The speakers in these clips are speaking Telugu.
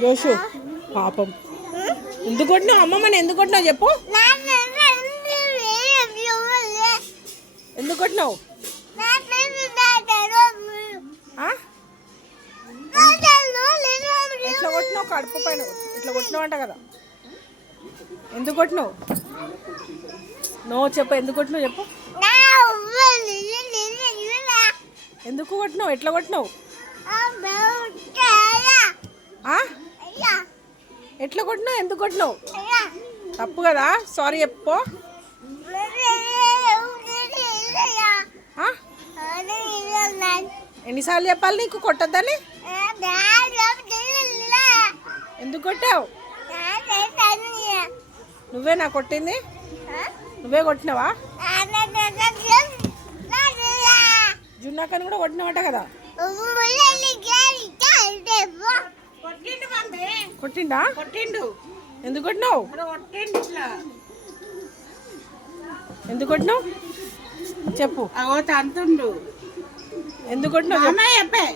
జోషు పాపం ఎందుకు కొట్టినావు అమ్మమ్మని ఎందుకు కొట్టినావు చెప్పు ఎందుకు కొట్టినావు ఎట్లా కొట్టినావు కడుపు పైన ఇట్లా కొట్టినావంట కదా ఎందుకు కొట్టినావు చెప్పు ఎందుకు కొట్టినావు చెప్పు ఎందుకు కొట్టినావు ఎట్లా కొట్టినావు ఎట్లా కొట్టినావు ఎందుకు కొట్టినావు తప్పు కదా సారీ చెప్పు ఎన్నిసార్లు చెప్పాలి నీకు కొట్టద్దని ఎందుకు కొట్టావు నువ్వే నా కొట్టింది నువ్వే కొట్టినావా జున్నాకని కూడా కొట్టినావట కదా కొట్టిండా కొట్టిండు ఎందుకు కొట్టినావు ఎందుకు కొట్టినావు చెప్పు అంతుండు ఎందుకు కొట్టినావు చెప్పే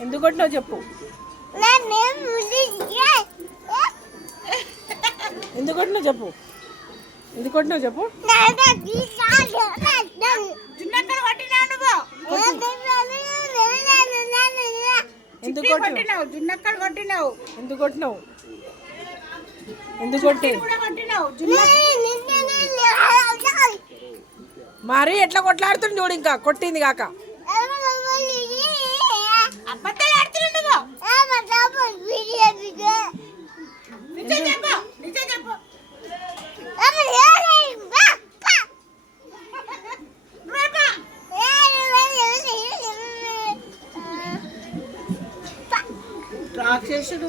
ఎందుకు కొట్టినావు చెప్పు ఎందుకు కొట్టినావు చెప్పు ఎందుకు కొట్టినావు చెప్పు ఎందుకు కొట్టినావు జున్నక్కడ కొట్టినావు ఎందుకు కొట్టినావు ఎందుకు కొట్టి మరి ఎట్లా కొట్లాడుతుంది చూడు ఇంకా కొట్టింది కాక రాక్షసుడు